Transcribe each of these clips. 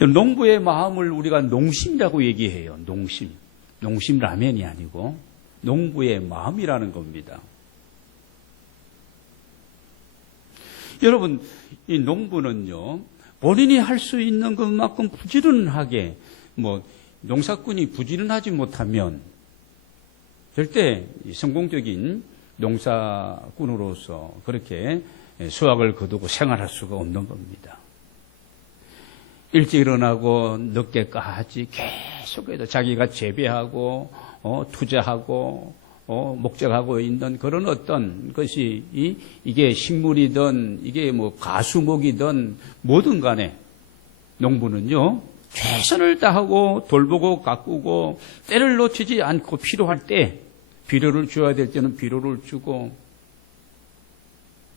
농부의 마음을 우리가 농심이라고 얘기해요. 농심. 농심 라면이 아니고 농부의 마음이라는 겁니다. 여러분, 이 농부는요, 본인이 할 수 있는 것만큼 부지런하게, 농사꾼이 부지런하지 못하면 절대 성공적인 농사꾼으로서 그렇게 수확을 거두고 생활할 수가 없는 겁니다. 일찍 일어나고 늦게까지 계속해서 자기가 재배하고 투자하고 목적하고 있는 그런 어떤 것이 이게 식물이든 이게 가수목이든 뭐든 간에 농부는요 최선을 다하고 돌보고 가꾸고 때를 놓치지 않고 필요할 때 비료를 줘야 될 때는 비료를 주고,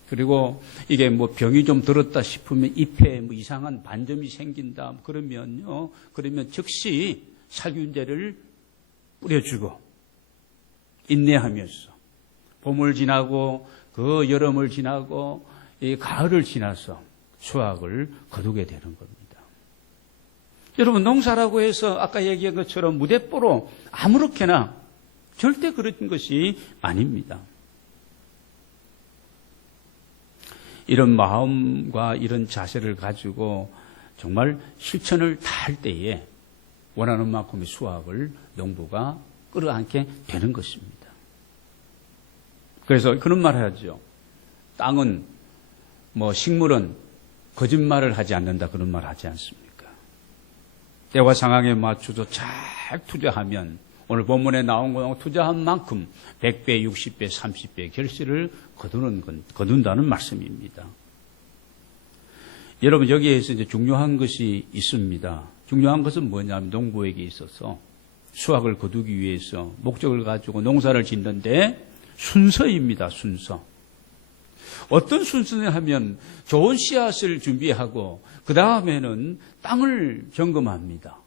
그리고 이게 병이 좀 들었다 싶으면 잎에 이상한 반점이 생긴다 그러면 즉시 살균제를 뿌려주고 인내하면서 봄을 지나고 그 여름을 지나고 이 가을을 지나서 수확을 거두게 되는 겁니다. 여러분, 농사라고 해서 아까 얘기한 것처럼 무대뽀로 아무렇게나 절대 그런 것이 아닙니다. 이런 마음과 이런 자세를 가지고 정말 실천을 다할 때에 원하는 만큼의 수확을 농부가 끌어안게 되는 것입니다. 그래서 그런 말을 하죠. 땅은 식물은 거짓말을 하지 않는다 그런 말 하지 않습니까? 때와 상황에 맞춰서 잘 투자하면 오늘 본문에 나온 거 투자한 만큼 100배, 60배, 30배 결실을 거둔다는 말씀입니다. 여러분, 여기에서 이제 중요한 것이 있습니다. 중요한 것은 뭐냐면 농부에게 있어서 수확을 거두기 위해서 목적을 가지고 농사를 짓는데 순서입니다. 순서. 어떤 순서냐 하면 좋은 씨앗을 준비하고 그 다음에는 땅을 점검합니다.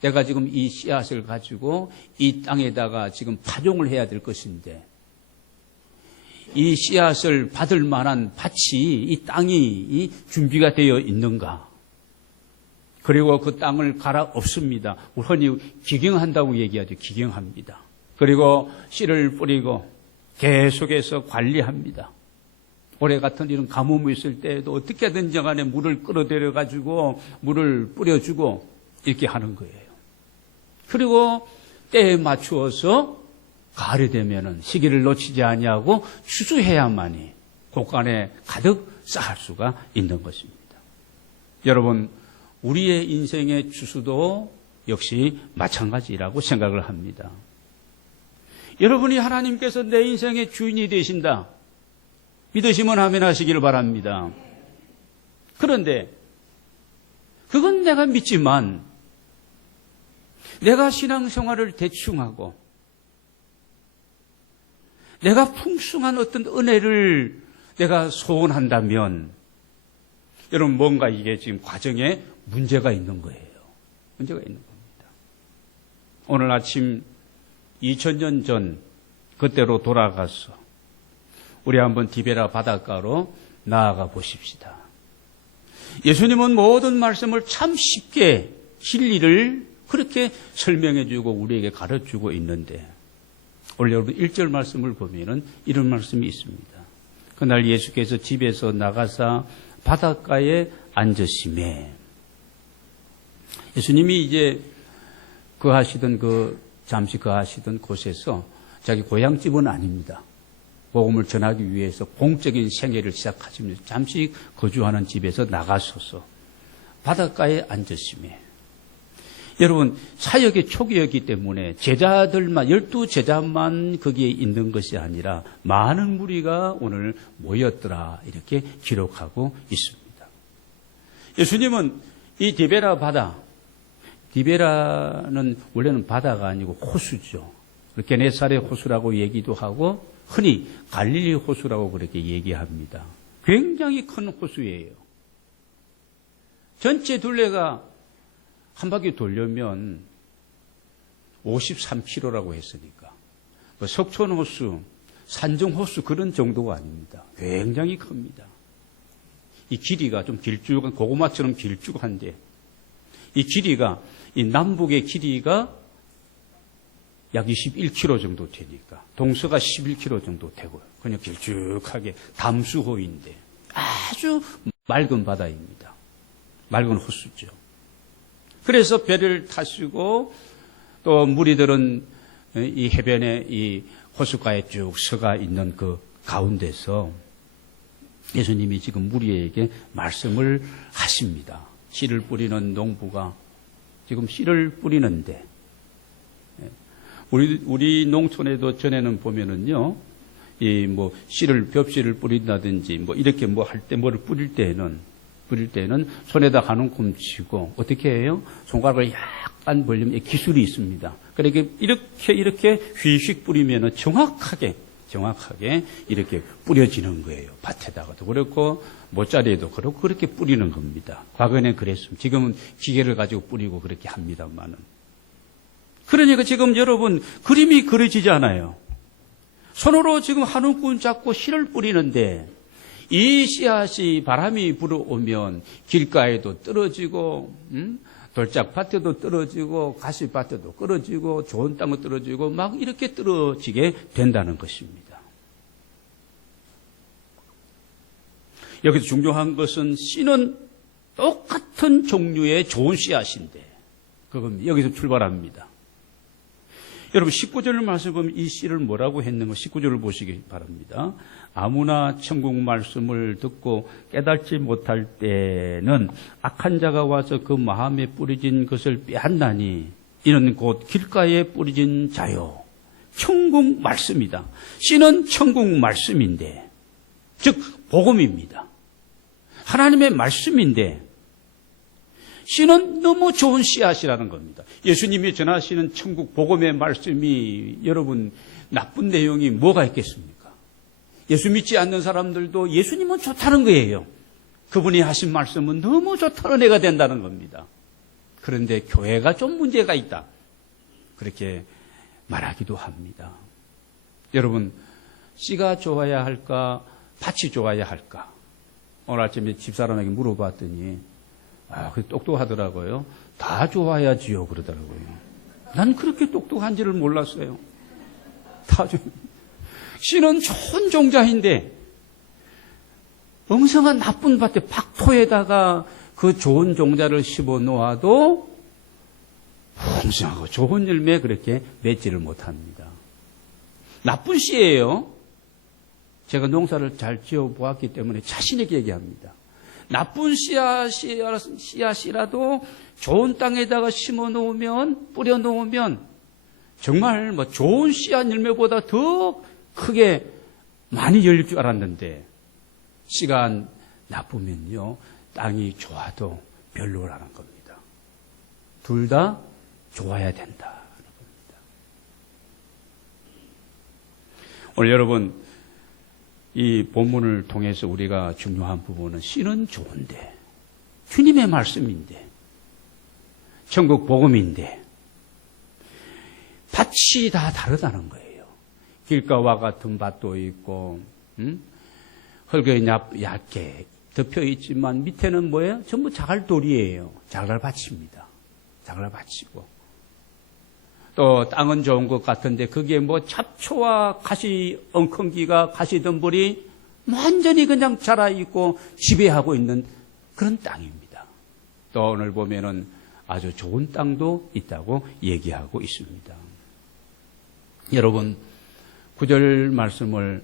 내가 지금 이 씨앗을 가지고 이 땅에다가 지금 파종을 해야 될 것인데 이 씨앗을 받을 만한 밭이 이 땅이 준비가 되어 있는가? 그리고 그 땅을 갈아엎습니다. 흔히 기경한다고 얘기하죠. 기경합니다. 그리고 씨를 뿌리고 계속해서 관리합니다. 올해 같은 이런 가뭄이 있을 때에도 어떻게든지 간에 물을 끌어들여 가지고 물을 뿌려주고 이렇게 하는 거예요. 그리고 때에 맞추어서 가을이 되면은 시기를 놓치지 아니하고 추수해야만이 곳간에 가득 쌓을 수가 있는 것입니다. 여러분, 우리의 인생의 추수도 역시 마찬가지라고 생각을 합니다. 여러분이 하나님께서 내 인생의 주인이 되신다. 믿으시면 아멘 하시기를 바랍니다. 그런데 그건 내가 믿지만 내가 신앙생활을 대충 하고 내가 풍성한 어떤 은혜를 내가 소원한다면 여러분, 뭔가 이게 지금 과정에 문제가 있는 거예요. 문제가 있는 겁니다. 오늘 아침 2000년 전 그때로 돌아가서 우리 한번 디베라 바닷가로 나아가 보십시다. 예수님은 모든 말씀을 참 쉽게 진리를 그렇게 설명해 주고 우리에게 가르쳐주고 있는데 오늘 여러분 1절 말씀을 보면은 이런 말씀이 있습니다. 그날 예수께서 집에서 나가사 바닷가에 앉으시매. 예수님이 이제 잠시 거하시던 곳에서 자기 고향집은 아닙니다. 복음을 전하기 위해서 공적인 생애를 시작하시면서 잠시 거주하는 집에서 나가셔서 바닷가에 앉으시매. 여러분, 사역의 초기였기 때문에 제자들만, 12제자만 거기에 있는 것이 아니라 많은 무리가 오늘 모였더라 이렇게 기록하고 있습니다. 예수님은 이 디베라 바다, 디베라는 원래는 바다가 아니고 호수죠. 게네사렛 호수라고 얘기도 하고 흔히 갈릴리 호수라고 그렇게 얘기합니다. 굉장히 큰 호수예요. 전체 둘레가 한 바퀴 돌려면 53km라고 했으니까 석촌호수, 산정호수 그런 정도가 아닙니다. 굉장히 큽니다. 이 길이가 좀 길쭉한 고구마처럼 길쭉한데 이 길이가, 이 남북의 길이가 약 21km 정도 되니까 동서가 11km 정도 되고요. 그냥 길쭉하게 담수호인데 아주 맑은 바다입니다. 맑은 호수죠. 그래서 배를 타시고 또 무리들은 이 해변에 이 호숫가에 쭉 서가 있는 그 가운데서 예수님이 지금 무리에게 말씀을 하십니다. 씨를 뿌리는 농부가 지금 씨를 뿌리는데, 우리 농촌에도 전에는 보면은요, 이 뭐 씨를 벽씨를 뿌린다든지 뭐 이렇게 뭐 할 때 뭐를 뿌릴 때는 손에다 한 움큼 쥐고 어떻게 해요? 손가락을 약간 벌리면 기술이 있습니다. 그러니까 이렇게 휘식 뿌리면은 정확하게 이렇게 뿌려지는 거예요. 밭에다가도 그렇고 모짜리에도 그렇고 그렇게 뿌리는 겁니다. 과거에는 그랬습니다. 지금은 기계를 가지고 뿌리고 그렇게 합니다만은. 그러니까 지금 여러분 그림이 그려지잖아요. 손으로 지금 한 움큼 잡고 씨를 뿌리는데 이 씨앗이 바람이 불어오면 길가에도 떨어지고 돌짝밭에도 떨어지고 가시밭에도 떨어지고 좋은 땅에 떨어지고 막 이렇게 떨어지게 된다는 것입니다. 여기서 중요한 것은 씨는 똑같은 종류의 좋은 씨앗인데 그건 여기서 출발합니다. 여러분 19절을 말씀 보면 이 씨를 뭐라고 했는가 19절을 보시기 바랍니다. 아무나 천국 말씀을 듣고 깨닫지 못할 때는 악한 자가 와서 그 마음에 뿌려진 것을 빼앗나니 이는 곧 길가에 뿌려진 자요. 천국 말씀이다. 씨는 천국 말씀인데 즉 복음입니다. 하나님의 말씀인데 씨는 너무 좋은 씨앗이라는 겁니다. 예수님이 전하시는 천국 복음의 말씀이 여러분 나쁜 내용이 뭐가 있겠습니까? 예수 믿지 않는 사람들도 예수님은 좋다는 거예요. 그분이 하신 말씀은 너무 좋다는 은혜가 된다는 겁니다. 그런데 교회가 좀 문제가 있다. 그렇게 말하기도 합니다. 여러분 씨가 좋아야 할까? 밭이 좋아야 할까? 오늘 아침에 집사람에게 물어봤더니 그 똑똑하더라고요. 다 좋아야지요 그러더라고요. 난 그렇게 똑똑한지를 몰랐어요. 다 씨는 좋은 종자인데 엉성한 나쁜 밭에 박토에다가 그 좋은 종자를 심어 놓아도 풍성하고 좋은 열매 그렇게 맺지를 못합니다. 나쁜 씨예요. 제가 농사를 잘 지어보았기 때문에 자신 있게 얘기합니다. 나쁜 씨앗이라도 좋은 땅에다가 심어 놓으면, 뿌려 놓으면 정말 뭐 좋은 씨앗 열매보다 더 크게 많이 열릴 줄 알았는데 씨가 나쁘면요, 땅이 좋아도 별로라는 겁니다. 둘 다 좋아야 된다는 겁니다. 오늘 여러분, 이 본문을 통해서 우리가 중요한 부분은 씨는 좋은데, 주님의 말씀인데, 천국 복음인데, 밭이 다 다르다는 거예요. 길가와 같은 밭도 있고, 흙이 얇게 덮여 있지만 밑에는 뭐예요? 전부 자갈돌이에요. 자갈밭입니다. 자갈밭이고. 또 땅은 좋은 것 같은데 거기에 뭐 잡초와 가시 엉겅기가 가시덤불이 완전히 그냥 자라있고 지배하고 있는 그런 땅입니다. 또 오늘 보면은 아주 좋은 땅도 있다고 얘기하고 있습니다. 여러분 9절 말씀을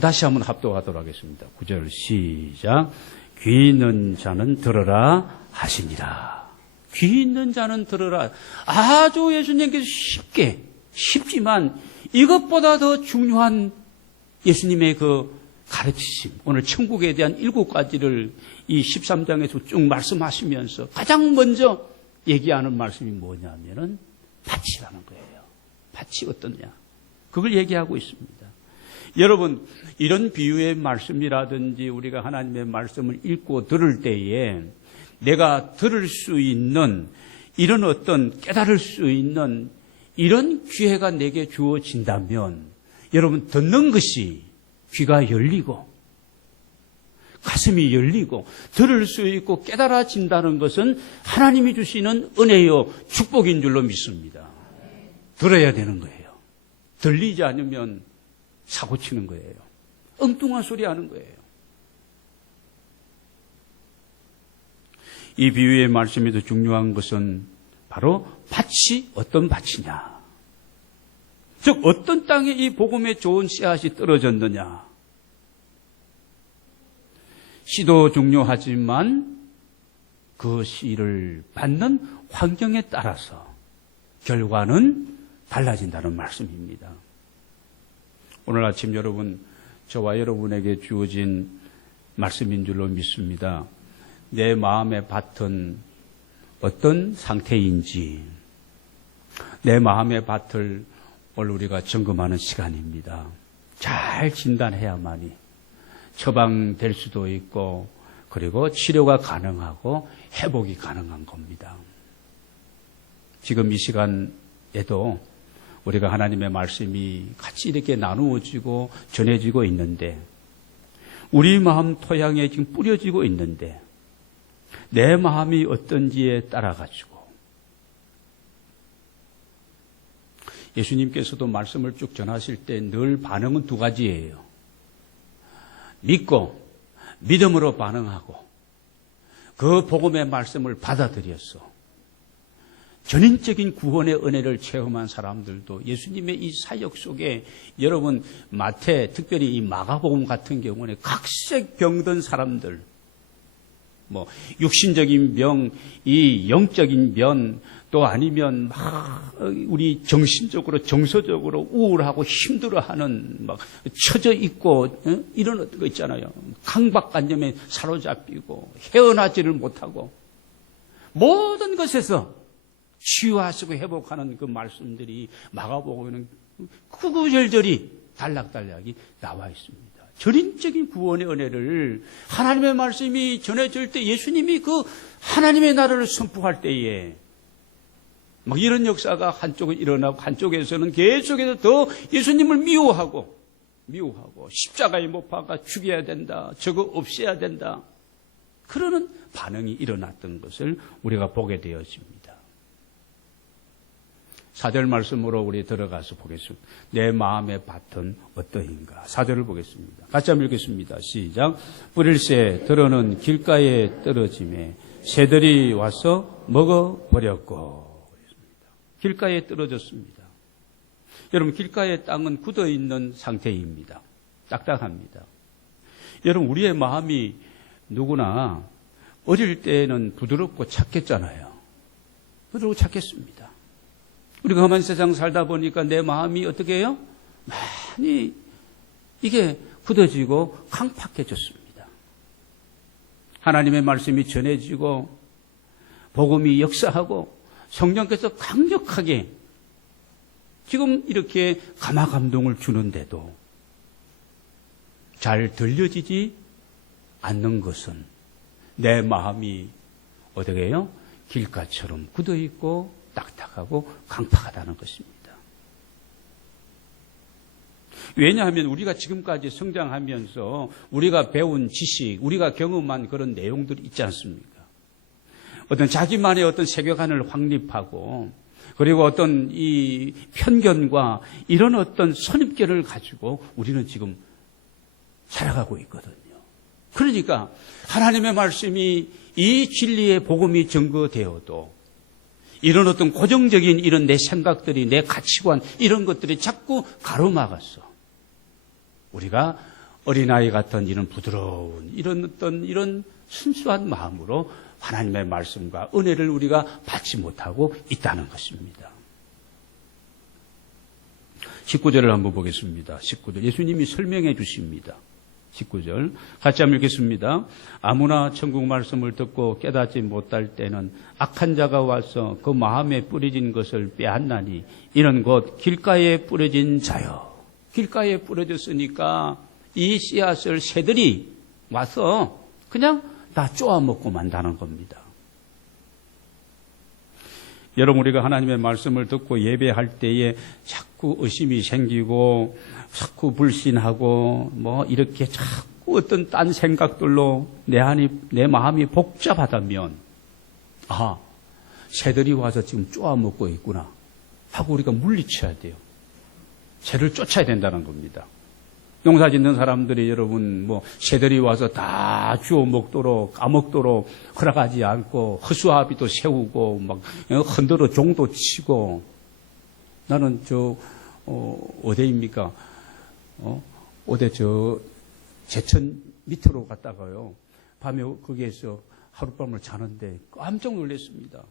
다시 한번 합독하도록 하겠습니다. 9절 시작. 귀 있는 자는 들으라 하시니라. 귀 있는 자는 들으라. 아주 예수님께서 쉽지만 이것보다 더 중요한 예수님의 그 가르치심, 오늘 천국에 대한 7가지를 이 13장에서 쭉 말씀하시면서 가장 먼저 얘기하는 말씀이 뭐냐면은 밭이라는 거예요. 밭이 어떠냐, 그걸 얘기하고 있습니다. 여러분, 이런 비유의 말씀이라든지 우리가 하나님의 말씀을 읽고 들을 때에 내가 들을 수 있는 이런 어떤 깨달을 수 있는 이런 기회가 내게 주어진다면 여러분 듣는 것이 귀가 열리고 가슴이 열리고 들을 수 있고 깨달아진다는 것은 하나님이 주시는 은혜요 축복인 줄로 믿습니다. 들어야 되는 거예요. 들리지 않으면 사고치는 거예요. 엉뚱한 소리 하는 거예요. 이 비유의 말씀에도 중요한 것은 바로 밭이 어떤 밭이냐. 즉 어떤 땅에 이 복음의 좋은 씨앗이 떨어졌느냐. 씨도 중요하지만 그 씨를 받는 환경에 따라서 결과는 달라진다는 말씀입니다. 오늘 아침 여러분, 저와 여러분에게 주어진 말씀인 줄로 믿습니다. 내 마음의 밭은 어떤 상태인지, 내 마음의 밭을 오늘 우리가 점검하는 시간입니다. 잘 진단해야만이 처방될 수도 있고, 그리고 치료가 가능하고 회복이 가능한 겁니다. 지금 이 시간에도 우리가 하나님의 말씀이 같이 이렇게 나누어지고 전해지고 있는데, 우리 마음 토양에 지금 뿌려지고 있는데, 내 마음이 어떤지에 따라가지고 예수님께서도 말씀을 쭉 전하실 때 늘 반응은 두 가지예요. 믿고 믿음으로 반응하고 그 복음의 말씀을 받아들여서 전인적인 구원의 은혜를 체험한 사람들도 예수님의 이 사역 속에 여러분 마태, 특별히 이 마가복음 같은 경우는 각색 병든 사람들, 뭐 육신적인 병, 이 영적인 병, 또 아니면 막 우리 정신적으로 정서적으로 우울하고 힘들어하는 막 처져 있고 이런 거 있잖아요. 강박관념에 사로잡히고 헤어나지를 못하고 모든 것에서 치유하시고 회복하는 그 말씀들이 마가복음에는 구구절절히 단락단락이 나와 있습니다. 전인적인 구원의 은혜를 하나님의 말씀이 전해질 때 예수님이 그 하나님의 나라를 선포할 때에 막 이런 역사가 한쪽은 일어나고 한쪽에서는 계속해서 더 예수님을 미워하고 십자가에 못 박아 죽여야 된다, 저거 없애야 된다, 그러는 반응이 일어났던 것을 우리가 보게 되어집니다. 4절 말씀으로 우리 들어가서 보겠습니다. 내 마음의 밭은 어떠한가. 4절을 보겠습니다. 같이 한번 읽겠습니다. 시작. 뿌릴새 들어는 길가에 떨어짐에 새들이 와서 먹어버렸고. 길가에 떨어졌습니다. 여러분, 길가의 땅은 굳어있는 상태입니다. 딱딱합니다. 여러분, 우리의 마음이 누구나 어릴 때는 부드럽고 착했잖아요. 부드럽고 착했습니다. 우리가 험한 세상 살다 보니까 내 마음이 어떻게 해요? 많이 이게 굳어지고 강팍해졌습니다. 하나님의 말씀이 전해지고 복음이 역사하고 성령께서 강력하게 지금 이렇게 감화감동을 주는데도 잘 들려지지 않는 것은 내 마음이 어떻게 해요? 길가처럼 굳어있고 딱딱하고 강팍하다는 것입니다. 왜냐하면 우리가 지금까지 성장하면서 우리가 배운 지식, 우리가 경험한 그런 내용들이 있지 않습니까? 어떤 자기만의 어떤 세계관을 확립하고 그리고 어떤 이 편견과 이런 어떤 선입견을 가지고 우리는 지금 살아가고 있거든요. 그러니까 하나님의 말씀이 이 진리의 복음이 증거되어도 이런 어떤 고정적인 이런 내 생각들이, 내 가치관, 이런 것들이 자꾸 가로막았어. 우리가 어린아이 같은 이런 부드러운 이런 어떤 이런 순수한 마음으로 하나님의 말씀과 은혜를 우리가 받지 못하고 있다는 것입니다. 19절을 한번 보겠습니다. 19절. 예수님이 설명해 주십니다. 19절. 같이 한번 읽겠습니다. 아무나 천국 말씀을 듣고 깨닫지 못할 때는 악한 자가 와서 그 마음에 뿌려진 것을 빼앗나니 이는 곧 길가에 뿌려진 자요. 길가에 뿌려졌으니까 이 씨앗을 새들이 와서 그냥 다 쪼아먹고 만다는 겁니다. 여러분, 우리가 하나님의 말씀을 듣고 예배할 때에 자꾸 의심이 생기고 자꾸 불신하고 뭐 이렇게 자꾸 어떤 딴 생각들로 내 마음이 복잡하다면, 새들이 와서 지금 쪼아먹고 있구나 하고 우리가 물리쳐야 돼요. 새를 쫓아야 된다는 겁니다. 농사 짓는 사람들이 여러분 새들이 와서 다 주워 먹도록 까먹도록 허락하지 않고 허수아비도 세우고 막 흔들어 종도 치고. 나는 어디입니까? 어디 제천 밑으로 갔다가요. 밤에 거기에서 하룻밤을 자는데 깜짝 놀랐습니다.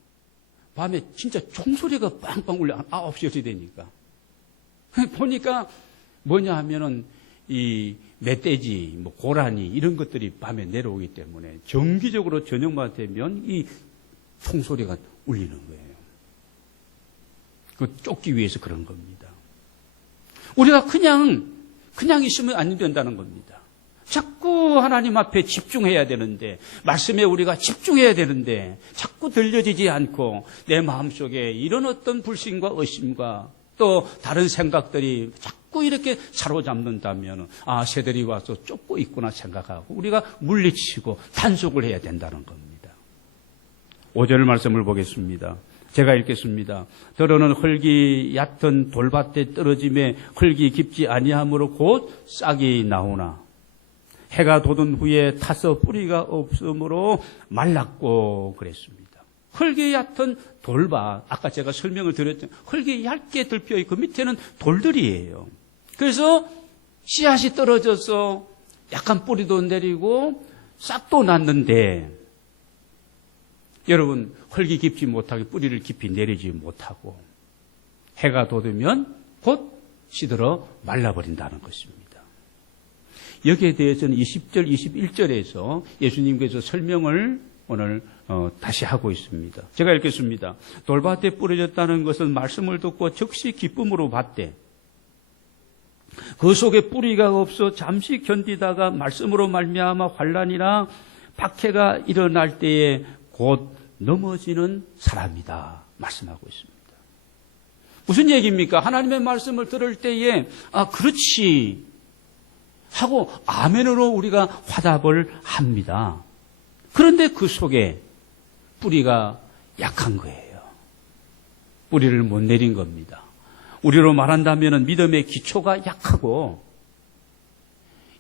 밤에 진짜 총소리가 빵빵 울려. 9시 10시 되니까. 보니까 뭐냐 하면은 이 멧돼지, 고라니 이런 것들이 밤에 내려오기 때문에 정기적으로 저녁만 되면 이 총소리가 울리는 거예요. 그 쫓기 위해서 그런 겁니다. 우리가 그냥 있으면 안 된다는 겁니다. 자꾸 하나님 앞에 집중해야 되는데, 말씀에 우리가 집중해야 되는데 자꾸 들려지지 않고 내 마음속에 이런 어떤 불신과 의심과 또 다른 생각들이 자꾸 이렇게 사로잡는다면 새들이 와서 쫓고 있구나 생각하고 우리가 물리치고 단속을 해야 된다는 겁니다. 5절 말씀을 보겠습니다. 제가 읽겠습니다. 더러는 흙이 얕은 돌밭에 떨어짐에 흙이 깊지 아니하므로 곧 싹이 나오나 해가 돋은 후에 타서 뿌리가 없으므로 말랐고 그랬습니다. 흙이 얕은 돌밭, 아까 제가 설명을 드렸죠. 흙이 얇게 덮여 있고 밑에는 돌들이에요. 그래서 씨앗이 떨어져서 약간 뿌리도 내리고 싹도 났는데, 여러분 흙이 깊지 못하게 뿌리를 깊이 내리지 못하고 해가 돋으면 곧 시들어 말라버린다는 것입니다. 여기에 대해서는 20절, 21절에서 예수님께서 설명을 오늘 다시 하고 있습니다. 제가 읽겠습니다. 돌밭에 뿌려졌다는 것은 말씀을 듣고 즉시 기쁨으로 받되 그 속에 뿌리가 없어 잠시 견디다가 말씀으로 말미암아 환난이나 박해가 일어날 때에 곧 넘어지는 사람이다 말씀하고 있습니다. 무슨 얘기입니까? 하나님의 말씀을 들을 때에 그렇지 하고 아멘으로 우리가 화답을 합니다. 그런데 그 속에 뿌리가 약한 거예요. 뿌리를 못 내린 겁니다. 우리로 말한다면 믿음의 기초가 약하고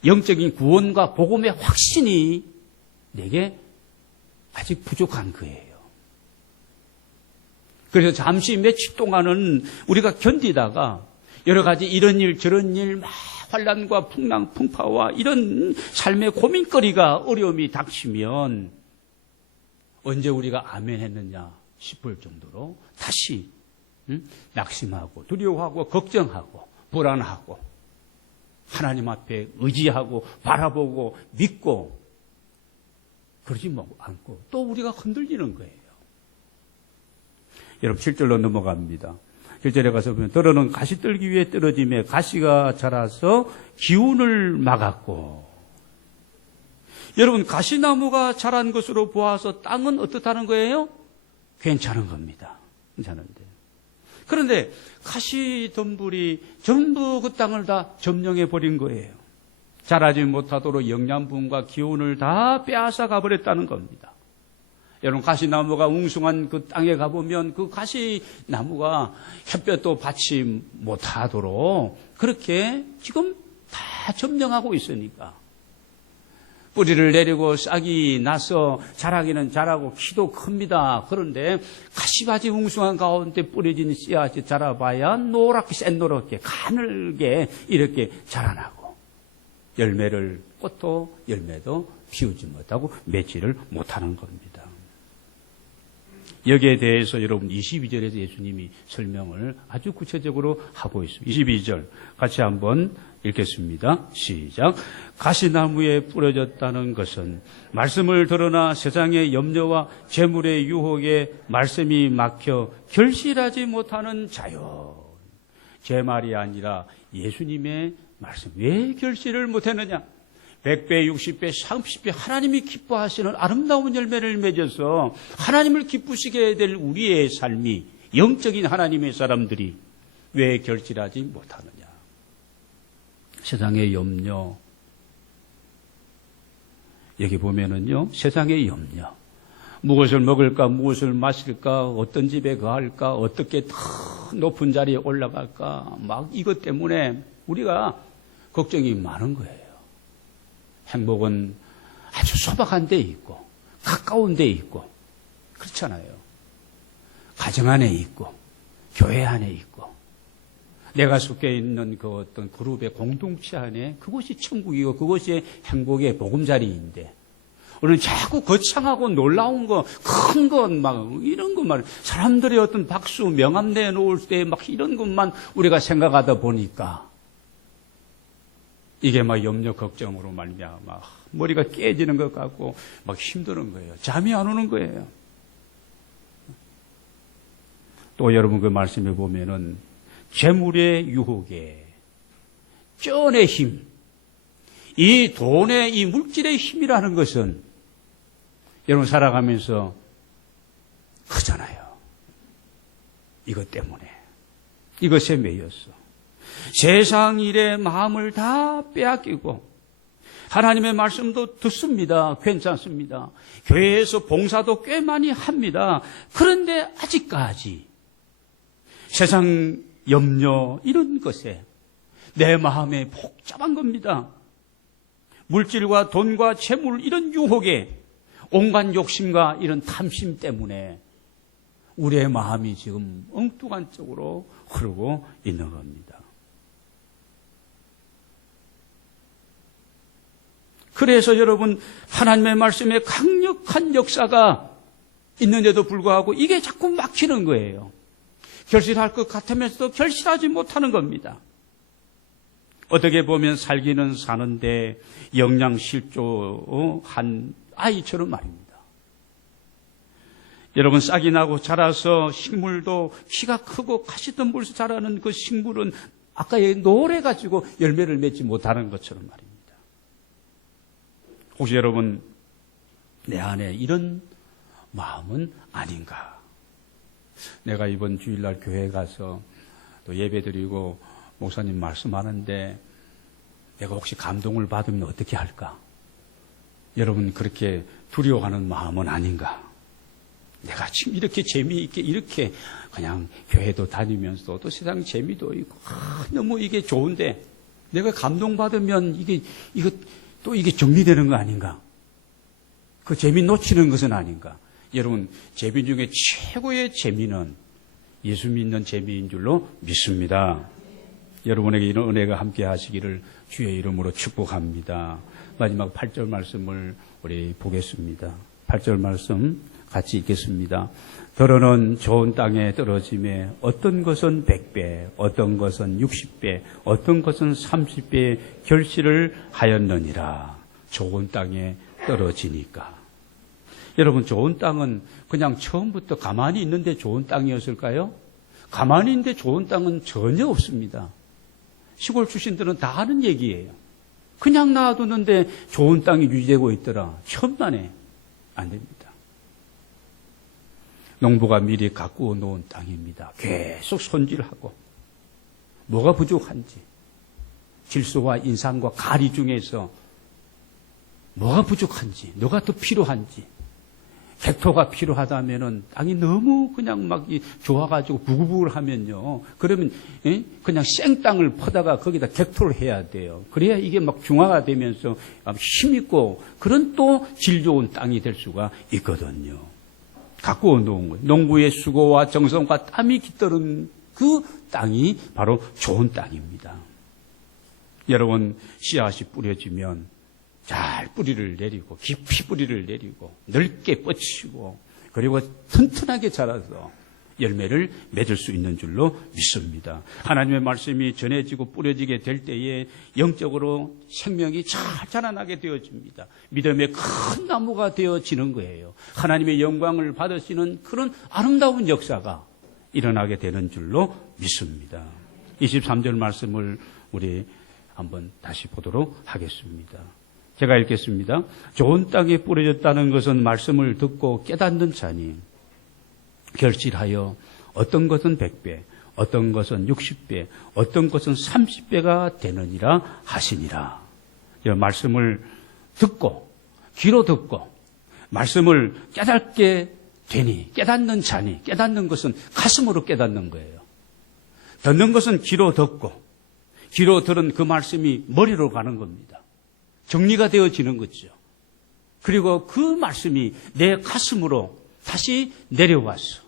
영적인 구원과 복음의 확신이 내게 아직 부족한 거예요. 그래서 잠시 며칠 동안은 우리가 견디다가 여러 가지 이런 일 저런 일 막 환난과 풍랑 풍파와 이런 삶의 고민거리가 어려움이 닥치면 언제 우리가 아멘 했느냐 싶을 정도로 다시 낙심하고 두려워하고 걱정하고 불안하고 하나님 앞에 의지하고 바라보고 믿고 그러지 않고 또 우리가 흔들리는 거예요. 여러분 7절로 넘어갑니다. 7절에 가서 보면 더러는 가시 떨기 위해 떨어짐에 가시가 자라서 기운을 막았고. 여러분 가시나무가 자란 것으로 보아서 땅은 어떻다는 거예요? 괜찮은 겁니다. 괜찮은데. 그런데 가시덤불이 전부 그 땅을 다 점령해 버린 거예요. 자라지 못하도록 영양분과 기운을 다 빼앗아 가버렸다는 겁니다. 여러분 가시나무가 웅숭한 그 땅에 가보면 그 가시나무가 햇볕도 받지 못하도록 그렇게 지금 다 점령하고 있으니까 뿌리를 내리고 싹이 나서 자라기는 자라고 키도 큽니다. 그런데 가시밭이 웅숭한 가운데 뿌려진 씨앗이 자라봐야 노랗게 샛노랗게 가늘게 이렇게 자라나고 꽃도 열매도 피우지 못하고 맺지를 못하는 겁니다. 여기에 대해서 여러분 22절에서 예수님이 설명을 아주 구체적으로 하고 있습니다. 22절 같이 한번 읽겠습니다. 시작. 가시나무에 뿌려졌다는 것은 말씀을 들으나 세상의 염려와 재물의 유혹에 말씀이 막혀 결실하지 못하는 자요. 제 말이 아니라 예수님의 말씀. 왜 결실을 못했느냐? 100배, 60배, 30배 하나님이 기뻐하시는 아름다운 열매를 맺어서 하나님을 기쁘시게 될 우리의 삶이 영적인 하나님의 사람들이 왜 결실하지 못하느냐? 세상의 염려, 여기 보면은요, 세상의 염려. 무엇을 먹을까, 무엇을 마실까, 어떤 집에 거할까, 어떻게 더 높은 자리에 올라갈까, 막 이것 때문에 우리가 걱정이 많은 거예요. 행복은 아주 소박한 데 있고, 가까운 데 있고, 그렇잖아요. 가정 안에 있고, 교회 안에 있고, 내가 속해 있는 그 어떤 그룹의 공동체 안에 그것이 천국이고 그것이 행복의 보금자리인데, 우리는 자꾸 거창하고 놀라운 거, 큰 것, 막, 이런 것만, 사람들이 어떤 박수, 명함 내놓을 때 막 이런 것만 우리가 생각하다 보니까, 이게 막 염려, 걱정으로 말미암아 막 머리가 깨지는 것 같고, 막 힘드는 거예요. 잠이 안 오는 거예요. 또 여러분 그 말씀에 보면은, 재물의 유혹에, 쩐의 힘, 이 돈의 이 물질의 힘이라는 것은 여러분 살아가면서 크잖아요. 이것 때문에. 이것에 매였어. 세상 일에 마음을 다 빼앗기고 하나님의 말씀도 듣습니다. 괜찮습니다. 교회에서 봉사도 꽤 많이 합니다. 그런데 아직까지 세상 염려 이런 것에 내 마음에 복잡한 겁니다. 물질과 돈과 재물 이런 유혹에 온갖 욕심과 이런 탐심 때문에 우리의 마음이 지금 엉뚱한 쪽으로 흐르고 있는 겁니다. 그래서 여러분 하나님의 말씀에 강력한 역사가 있는데도 불구하고 이게 자꾸 막히는 거예요. 결실할 것 같으면서도 결실하지 못하는 겁니다. 어떻게 보면 살기는 사는데 영양실조한 아이처럼 말입니다. 여러분 싹이 나고 자라서 식물도 키가 크고 가시던 물에서 자라는 그 식물은 아까 노래가지고 열매를 맺지 못하는 것처럼 말입니다. 혹시 여러분 내 안에 이런 마음은 아닌가? 내가 이번 주일날 교회에 가서 또 예배드리고 목사님 말씀하는데 내가 혹시 감동을 받으면 어떻게 할까? 여러분 그렇게 두려워하는 마음은 아닌가? 내가 지금 이렇게 재미있게 이렇게 그냥 교회도 다니면서 또 세상 재미도 있고 너무 이게 좋은데 내가 감동받으면 이게 정리되는 거 아닌가? 그 재미 놓치는 것은 아닌가? 여러분 재미 중에 최고의 재미는 예수 믿는 재미인 줄로 믿습니다. 여러분에게 이런 은혜가 함께 하시기를 주의 이름으로 축복합니다. 마지막 8절 말씀을 우리 보겠습니다. 8절 말씀 같이 읽겠습니다. 더러는 좋은 땅에 떨어짐에 어떤 것은 100배, 어떤 것은 60배, 어떤 것은 30배의 결실을 하였느니라. 좋은 땅에 떨어지니까. 여러분 좋은 땅은 그냥 처음부터 가만히 있는데 좋은 땅이었을까요? 가만히 있는데 좋은 땅은 전혀 없습니다. 시골 출신들은 다 하는 얘기예요. 그냥 놔두는데 좋은 땅이 유지되고 있더라. 천만에 안 됩니다. 농부가 미리 가꾸어 놓은 땅입니다. 계속 손질하고 뭐가 부족한지 질소와 인상과 가리 중에서 뭐가 부족한지 뭐가 더 필요한지 객토가 필요하다면은 땅이 너무 그냥 막 좋아가지고 부글부글하면요. 그러면 그냥 생땅을 퍼다가 거기다 객토를 해야 돼요. 그래야 이게 막 중화가 되면서 힘있고 그런 또 질 좋은 땅이 될 수가 있거든요. 가꾸어 놓은 거예요. 농부의 수고와 정성과 땀이 깃들은 그 땅이 바로 좋은 땅입니다. 여러분 씨앗이 뿌려지면 잘 뿌리를 내리고 깊이 뿌리를 내리고 넓게 뻗치고 그리고 튼튼하게 자라서 열매를 맺을 수 있는 줄로 믿습니다. 하나님의 말씀이 전해지고 뿌려지게 될 때에 영적으로 생명이 잘 자라나게 되어집니다. 믿음의 큰 나무가 되어지는 거예요. 하나님의 영광을 받으시는 그런 아름다운 역사가 일어나게 되는 줄로 믿습니다. 23절 말씀을 우리 한번 다시 보도록 하겠습니다. 제가 읽겠습니다. 좋은 땅에 뿌려졌다는 것은 말씀을 듣고 깨닫는 자니 결실하여 어떤 것은 100배, 어떤 것은 60배, 어떤 것은 30배가 되느니라 하시니라. 이 말씀을 듣고 귀로 듣고 말씀을 깨닫게 되니, 깨닫는 자니, 깨닫는 것은 가슴으로 깨닫는 거예요. 듣는 것은 귀로 듣고, 귀로 들은 그 말씀이 머리로 가는 겁니다. 정리가 되어지는 거죠. 그리고 그 말씀이 내 가슴으로 다시 내려와서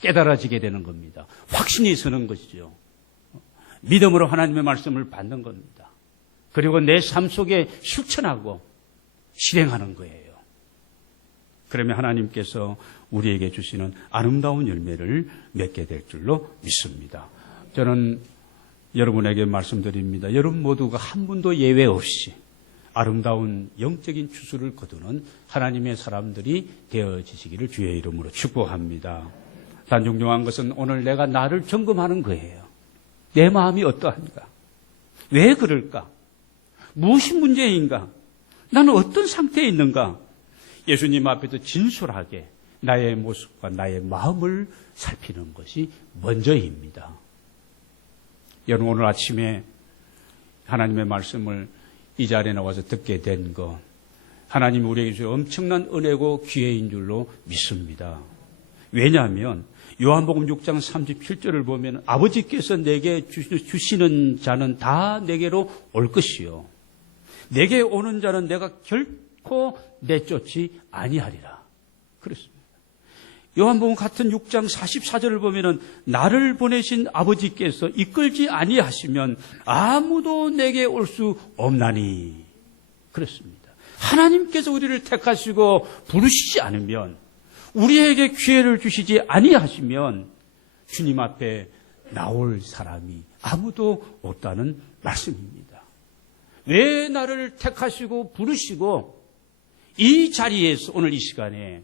깨달아지게 되는 겁니다. 확신이 서는 것이죠. 믿음으로 하나님의 말씀을 받는 겁니다. 그리고 내 삶 속에 실천하고 실행하는 거예요. 그러면 하나님께서 우리에게 주시는 아름다운 열매를 맺게 될 줄로 믿습니다. 저는 여러분에게 말씀드립니다. 여러분 모두가 한 분도 예외 없이 아름다운 영적인 추수를 거두는 하나님의 사람들이 되어지시기를 주의 이름으로 축복합니다. 단 중요한 것은 오늘 내가 나를 점검하는 거예요. 내 마음이 어떠한가? 왜 그럴까? 무엇이 문제인가? 나는 어떤 상태에 있는가? 예수님 앞에서 진솔하게 나의 모습과 나의 마음을 살피는 것이 먼저입니다. 여러분 오늘 아침에 하나님의 말씀을 이 자리에 나와서 듣게 된 것, 하나님이 우리에게 주신 엄청난 은혜고 기회인 줄로 믿습니다. 왜냐하면 요한복음 6장 37절을 보면 아버지께서 내게 주시는 자는 다 내게로 올 것이요. 내게 오는 자는 내가 결코 내쫓지 아니하리라. 그렇습니다. 요한복음 같은 6장 44절을 보면은 나를 보내신 아버지께서 이끌지 아니하시면 아무도 내게 올 수 없나니. 그렇습니다. 하나님께서 우리를 택하시고 부르시지 않으면, 우리에게 기회를 주시지 아니하시면 주님 앞에 나올 사람이 아무도 없다는 말씀입니다. 왜 나를 택하시고 부르시고 이 자리에서 오늘 이 시간에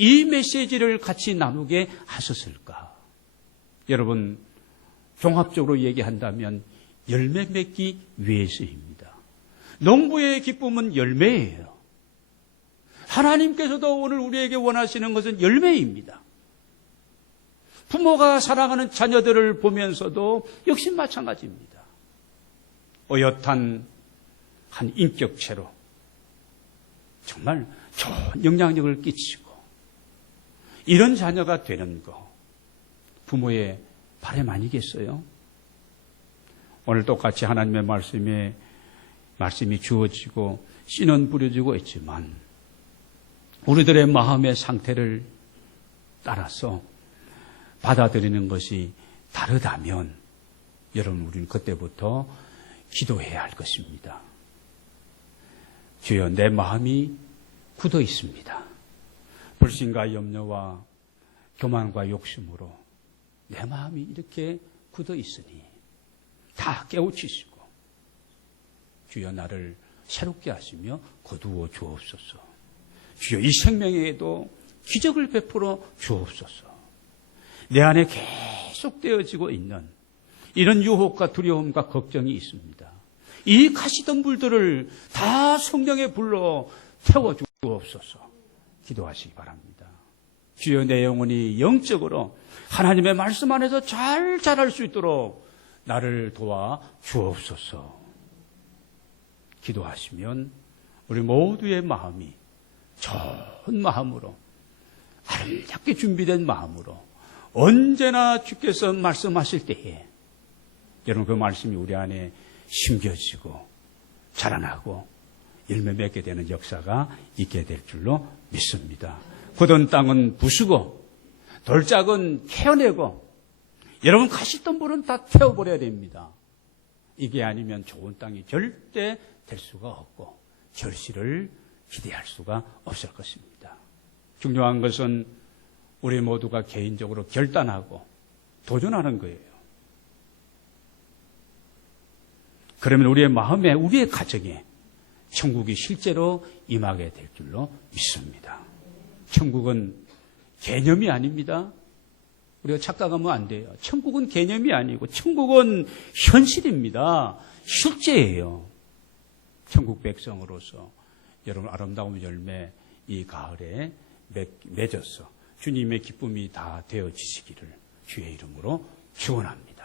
이 메시지를 같이 나누게 하셨을까? 여러분, 종합적으로 얘기한다면 열매 맺기 위해서입니다. 농부의 기쁨은 열매예요. 하나님께서도 오늘 우리에게 원하시는 것은 열매입니다. 부모가 사랑하는 자녀들을 보면서도 역시 마찬가지입니다. 어엿한 한 인격체로 정말 좋은 영향력을 끼치고 이런 자녀가 되는 거 부모의 바람 아니겠어요? 오늘 똑같이 하나님의 말씀이 주어지고 씨는 뿌려지고 있지만 우리들의 마음의 상태를 따라서 받아들이는 것이 다르다면 여러분 우리는 그때부터 기도해야 할 것입니다. 주여 내 마음이 굳어 있습니다. 불신과 염려와 교만과 욕심으로 내 마음이 이렇게 굳어 있으니 다 깨우치시고 주여 나를 새롭게 하시며 거두어 주옵소서. 주여 이 생명에도 기적을 베풀어 주옵소서. 내 안에 계속되어지고 있는 이런 유혹과 두려움과 걱정이 있습니다. 이 가시던 불들을 다 성령의 불로 태워 주옵소서. 기도하시기 바랍니다. 주여 내 영혼이 영적으로 하나님의 말씀 안에서 잘 자랄 수 있도록 나를 도와 주옵소서. 기도하시면 우리 모두의 마음이 좋은 마음으로 아름답게 준비된 마음으로 언제나 주께서 말씀하실 때에 여러분 그 말씀이 우리 안에 심겨지고 자라나고 열매 맺게 되는 역사가 있게 될 줄로 믿습니다. 굳은 땅은 부수고 돌짝은 캐어내고 여러분 가시던 불은 다 태워버려야 됩니다. 이게 아니면 좋은 땅이 절대 될 수가 없고 결실을 기대할 수가 없을 것입니다. 중요한 것은 우리 모두가 개인적으로 결단하고 도전하는 거예요. 그러면 우리의 마음에 우리의 가정에 천국이 실제로 임하게 될 줄로 믿습니다. 천국은 개념이 아닙니다. 우리가 착각하면 안 돼요. 천국은 개념이 아니고 천국은 현실입니다. 실제예요. 천국 백성으로서 여러분 아름다운 열매 이 가을에 맺어서 주님의 기쁨이 다 되어지시기를 주의 이름으로 축원합니다.